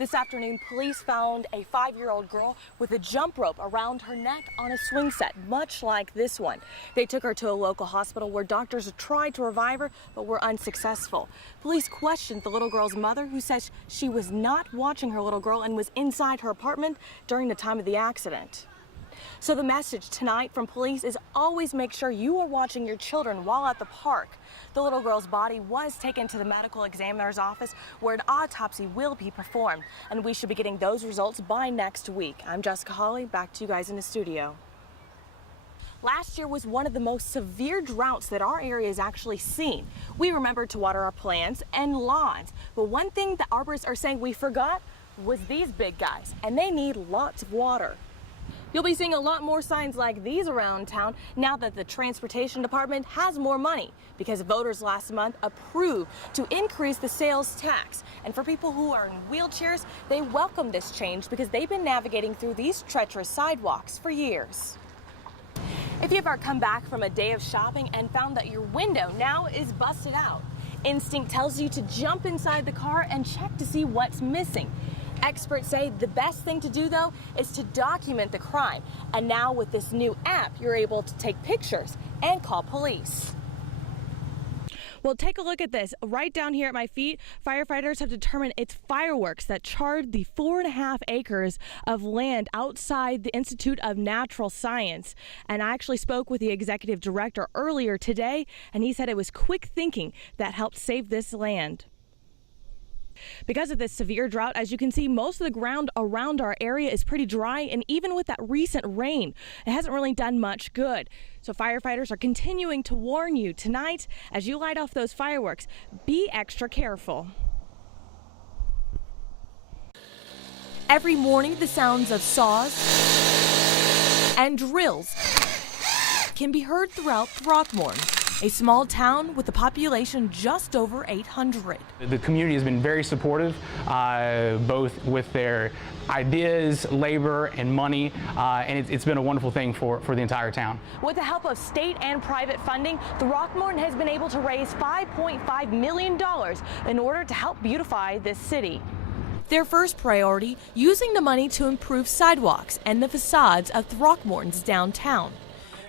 This afternoon, police found a 5-year-old girl with a jump rope around her neck on a swing set, much like this one. They took her to a local hospital where doctors tried to revive her, but were unsuccessful. Police questioned the little girl's mother, who says she was not watching her little girl and was inside her apartment during the time of the accident. So the message tonight from police is always make sure you are watching your children while at the park. The little girl's body was taken to the medical examiner's office where an autopsy will be performed, and we should be getting those results by next week. I'm Jessica Holley, back to you guys in the studio. Last year was one of the most severe droughts that our area has actually seen. We remembered to water our plants and lawns, but one thing the arborists are saying we forgot was these big guys, and they need lots of water. You'll be seeing a lot more signs like these around town now that the transportation department has more money, because voters last month approved to increase the sales tax. And for people who are in wheelchairs, they welcome this change because they've been navigating through these treacherous sidewalks for years. If you've ever come back from a day of shopping and found that your window now is busted out, instinct tells you to jump inside the car and check to see what's missing. Experts say the best thing to do, though, is to document the crime. And now with this new app, you're able to take pictures and call police. Well, take a look at this. Right down here at my feet, firefighters have determined it's fireworks that charred the 4.5 acres of land outside the Institute of Natural Science. And I actually spoke with the executive director earlier today, and he said it was quick thinking that helped save this land. Because of this severe drought, as you can see, most of the ground around our area is pretty dry, and even with that recent rain, it hasn't really done much good. So firefighters are continuing to warn you tonight, as you light off those fireworks, be extra careful. Every morning, the sounds of saws and drills can be heard throughout Throckmorton, a small town with a population just over 800. The community has been very supportive, both with their ideas, labor, and money, and it's been a wonderful thing for the entire town. With the help of state and private funding, Throckmorton has been able to raise $5.5 million in order to help beautify this city. Their first priority, using the money to improve sidewalks and the facades of Throckmorton's downtown.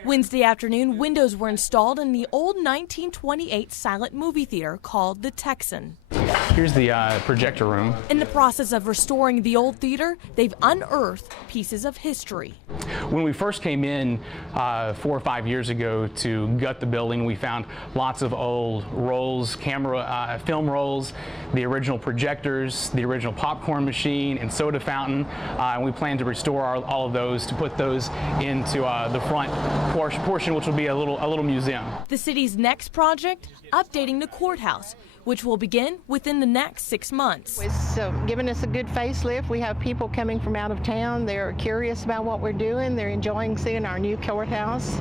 Wednesday afternoon, windows were installed in the old 1928 silent movie theater called the Texan. Here's the projector room. In the process of restoring the old theater, they've unearthed pieces of history. When we first came in 4 or 5 years ago to gut the building, we found lots of old rolls, film rolls, the original projectors, the original popcorn machine, and soda fountain. And we plan to restore all of those, to put those into the front portion, which will be a little museum. The city's next project, updating the courthouse, which will begin within the next 6 months. It's giving us a good facelift. We have people coming from out of town. They're curious about what we're doing. They're enjoying seeing our new courthouse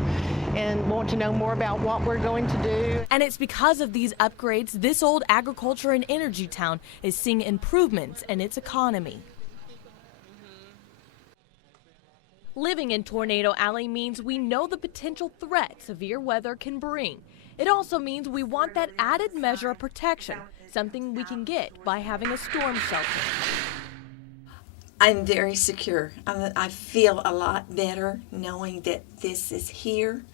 and want to know more about what we're going to do. And it's because of these upgrades, this old agriculture and energy town is seeing improvements in its economy. Living in Tornado Alley means we know the potential threat severe weather can bring. It also means we want that added measure of protection, something we can get by having a storm shelter. I'm very secure. I feel a lot better knowing that this is here.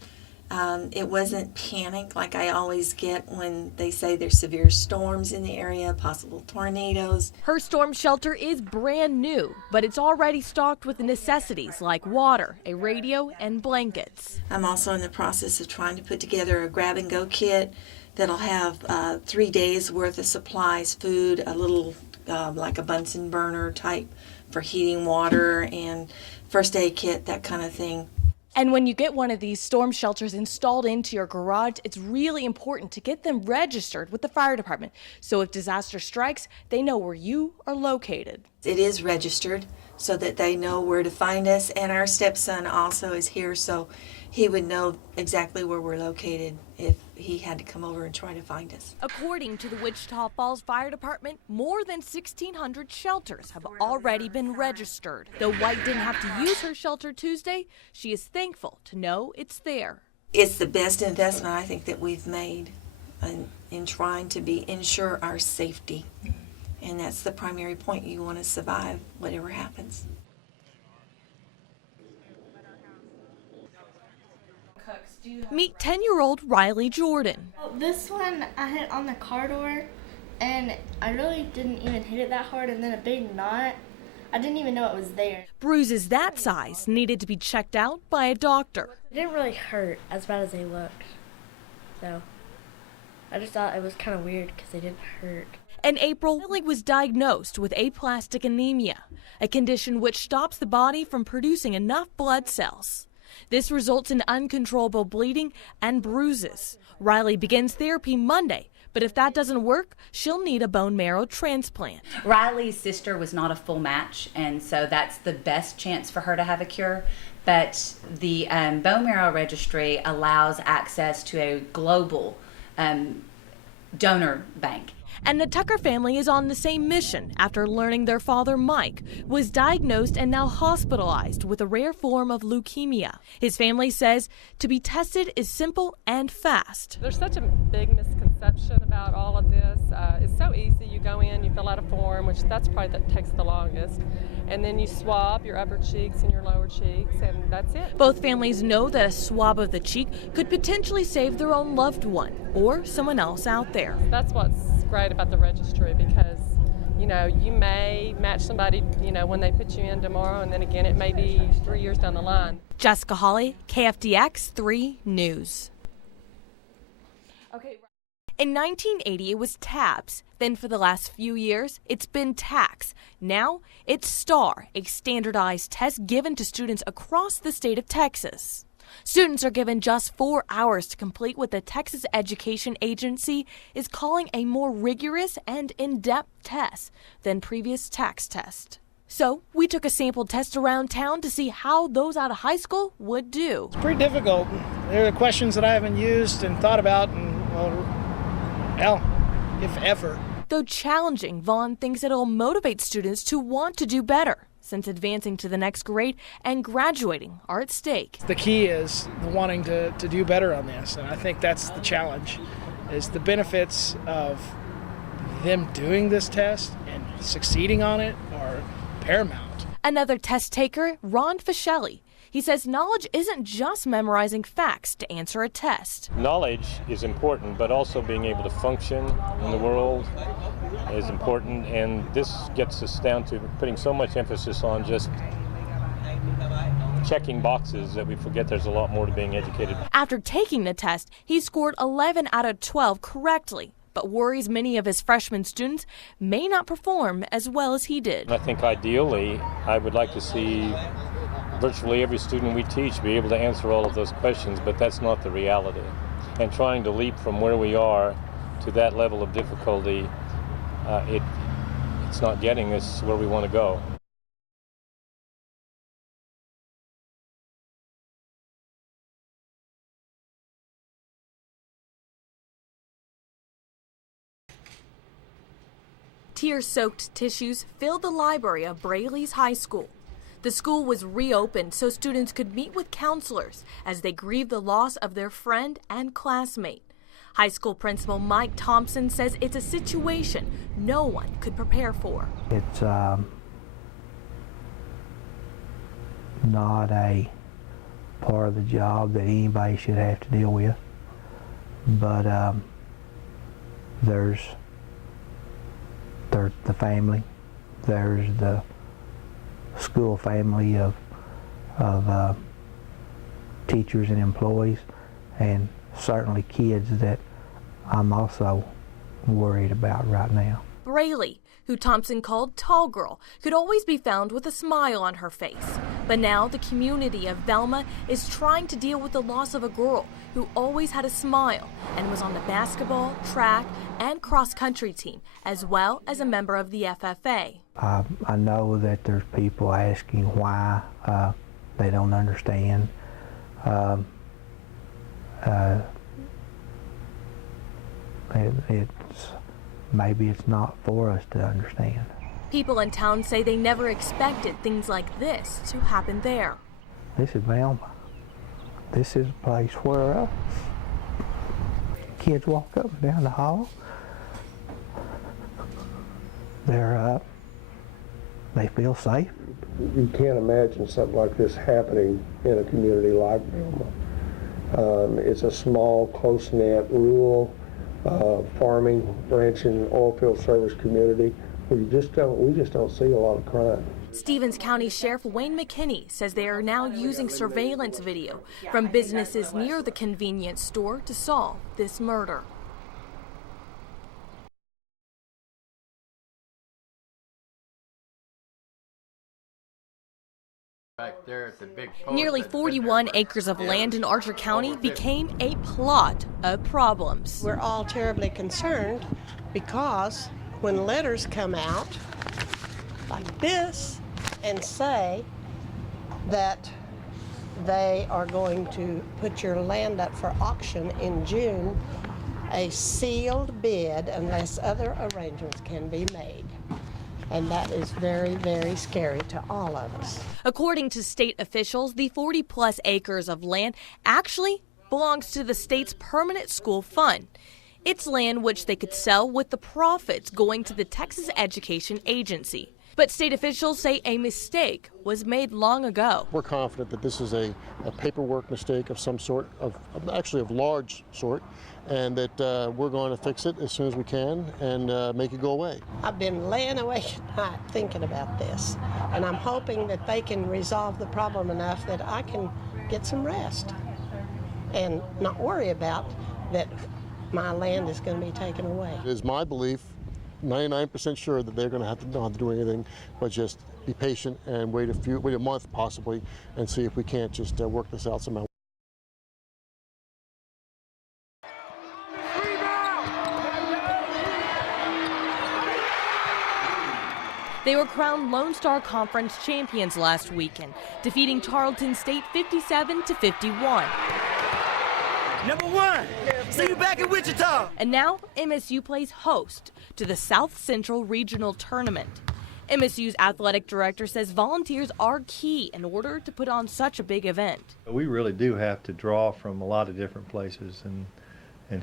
It wasn't panic like I always get when they say there's severe storms in the area, possible tornadoes. Her storm shelter is brand new, but it's already stocked with necessities like water, a radio, and blankets. I'm also in the process of trying to put together a grab-and-go kit that'll have 3 days worth of supplies, food, a little like a Bunsen burner type for heating water, and first aid kit, that kind of thing. And when you get one of these storm shelters installed into your garage, it's really important to get them registered with the fire department. So if disaster strikes, they know where you are located. It is registered so that they know where to find us. And our stepson also is here, so he would know exactly where we're located if he had to come over and try to find us. According to the Wichita Falls Fire Department, more than 1,600 shelters have already been registered. Though White didn't have to use her shelter Tuesday, she is thankful to know it's there. It's the best investment I think that we've made in trying to ensure our safety. And that's the primary point. You want to survive whatever happens. Meet 10-year-old Riley Jordan. Well, this one I hit on the car door, and I really didn't even hit it that hard, and then a big knot. I didn't even know it was there. Bruises that size needed to be checked out by a doctor. It didn't really hurt as bad as they looked, so I just thought it was kind of weird because they didn't hurt. In April, Riley was diagnosed with aplastic anemia, a condition which stops the body from producing enough blood cells. This results in uncontrollable bleeding and bruises. Riley begins therapy Monday, but if that doesn't work, she'll need a bone marrow transplant. Riley's sister was not a full match, and so that's the best chance for her to have a cure. But the bone marrow registry allows access to a global donor bank. And the Tucker family is on the same mission after learning their father, Mike, was diagnosed and now hospitalized with a rare form of leukemia. His family says to be tested is simple and fast. There's such a big misconception about all of this. It's so easy. You go in, you fill out a form, which that's probably that takes the longest, and then you swab your upper cheeks and your lower cheeks, and that's it. Both families know that a swab of the cheek could potentially save their own loved one or someone else out there. That's what's great about the registry, because you may match somebody when they put you in tomorrow, and then again it may be 3 years down the line. Jessica Holley, KFDX 3 News. Okay. In 1980, it was TABS. Then for the last few years, it's been TAX. Now, it's STAR, a standardized test given to students across the state of Texas. Students are given just 4 hours to complete what the Texas Education Agency is calling a more rigorous and in-depth test than previous TAX tests. So we took a sample test around town to see how those out of high school would do. It's pretty difficult. There are questions that I haven't used and thought about, and well, if ever. Though challenging, Vaughn thinks it'll motivate students to want to do better, since advancing to the next grade and graduating are at stake. The key is wanting to do better on this, and I think that's the challenge, is the benefits of them doing this test and succeeding on it are paramount. Another test taker, Ron Fischelli. He says knowledge isn't just memorizing facts to answer a test. Knowledge is important, but also being able to function in the world is important, and this gets us down to putting so much emphasis on just checking boxes that we forget there's a lot more to being educated. After taking the test, he scored 11 out of 12 correctly, but worries many of his freshman students may not perform as well as he did. I think ideally, I would like to see virtually every student we teach be able to answer all of those questions, but that's not the reality. And trying to leap from where we are to that level of difficulty, it's not getting us where we want to go. Tear-soaked tissues filled the library of Braley's High School. The school was reopened so students could meet with counselors as they grieved the loss of their friend and classmate. High school principal Mike Thompson says it's a situation no one could prepare for. It's not a part of the job that anybody should have to deal with, but there's the family, there's the school family of teachers and employees, and certainly kids that I'm also worried about right now. Braley, who Thompson called Tall Girl, could always be found with a smile on her face. But now the community of Velma is trying to deal with the loss of a girl who always had a smile and was on the basketball, track, and cross-country team, as well as a member of the FFA. I know that there's people asking why. They don't understand. Maybe it's not for us to understand. People in town say they never expected things like this to happen there. This is Velma. This is a place where kids walk up and down the hall. they feel safe. You can't imagine something like this happening in a community like Belma. It's a small, close-knit, rural farming, ranching, oilfield service community where we just don't see a lot of crime. Stevens County Sheriff Wayne McKinney says they are now using surveillance video from businesses near the convenience store to solve this murder. Back there at the big Nearly 41 acres of land in Archer County became a plot of problems. We're all terribly concerned because when letters come out like this and say that they are going to put your land up for auction in June, a sealed bid unless other arrangements can be made. And that is very, very scary to all of us. According to state officials, the 40-plus acres of land actually belongs to the state's permanent school fund. It's land which they could sell with the profits going to the Texas Education Agency. But state officials say a mistake was made long ago. We're confident that this is a paperwork mistake of some sort, actually of large sort, and that we're going to fix it as soon as we can and make it go away. I've been laying awake at night thinking about this, and I'm hoping that they can resolve the problem enough that I can get some rest and not worry about that my land is going to be taken away. It is my belief, 99% sure, that they're going to have to not have to do anything but just be patient and wait a month possibly and see if we can't just work this out somehow. They were crowned Lone Star Conference champions last weekend, defeating Tarleton State 57-51. Number one, see you back in Wichita. And now MSU plays host to the South Central Regional Tournament. MSU's athletic director says volunteers are key in order to put on such a big event. We really do have to draw from a lot of different places, and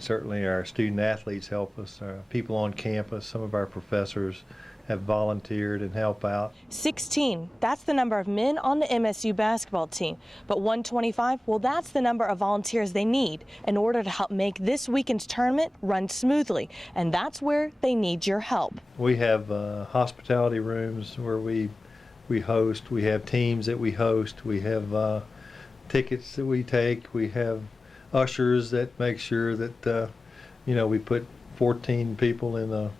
certainly our student athletes help us, people on campus, some of our professors have volunteered and help out. 16, that's the number of men on the MSU basketball team. But 125, well, that's the number of volunteers they need in order to help make this weekend's tournament run smoothly. And that's where they need your help. We have hospitality rooms where we host. We have teams that we host. We have tickets that we take. We have ushers that make sure that, we put 14 people in a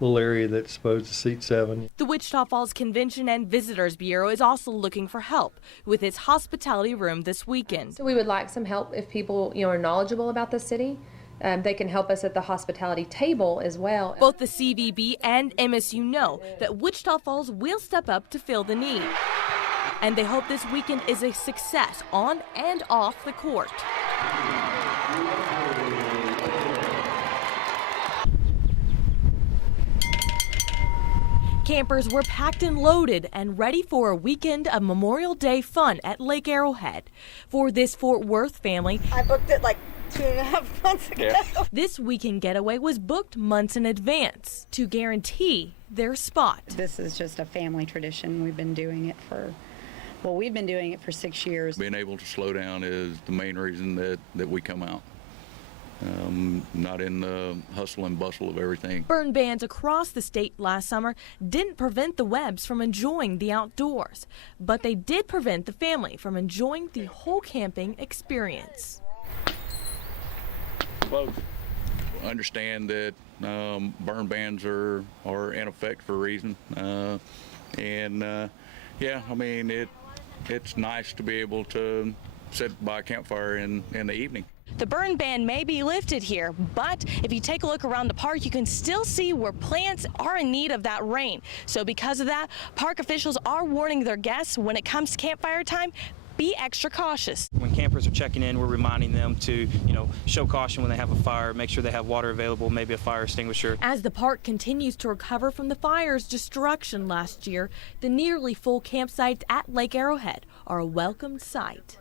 little area that's supposed to seat 7. The Wichita Falls Convention and Visitors Bureau is also looking for help with its hospitality room this weekend. So we would like some help if people are knowledgeable about the city. They can help us at the hospitality table as well. Both the CVB and MSU know that Wichita Falls will step up to fill the need. And they hope this weekend is a success on and off the court. Campers were packed and loaded and ready for a weekend of Memorial Day fun at Lake Arrowhead. For this Fort Worth family, I booked it like 2.5 months ago. Yeah. This weekend getaway was booked months in advance to guarantee their spot. This is just a family tradition. We've been doing it for 6 years. Being able to slow down is the main reason that we come out. Not in the hustle and bustle of everything. Burn bans across the state last summer didn't prevent the Webbs from enjoying the outdoors, but they did prevent the family from enjoying the whole camping experience. Folks understand that burn bans are in effect for a reason, it's nice to be able to sit by a campfire in the evening. The burn ban may be lifted here, but if you take a look around the park, you can still see where plants are in need of that rain. So because of that, park officials are warning their guests when it comes to campfire time, be extra cautious. When campers are checking in, we're reminding them to, show caution when they have a fire, make sure they have water available, maybe a fire extinguisher. As the park continues to recover from the fire's destruction last year, the nearly full campsites at Lake Arrowhead are a welcomed sight.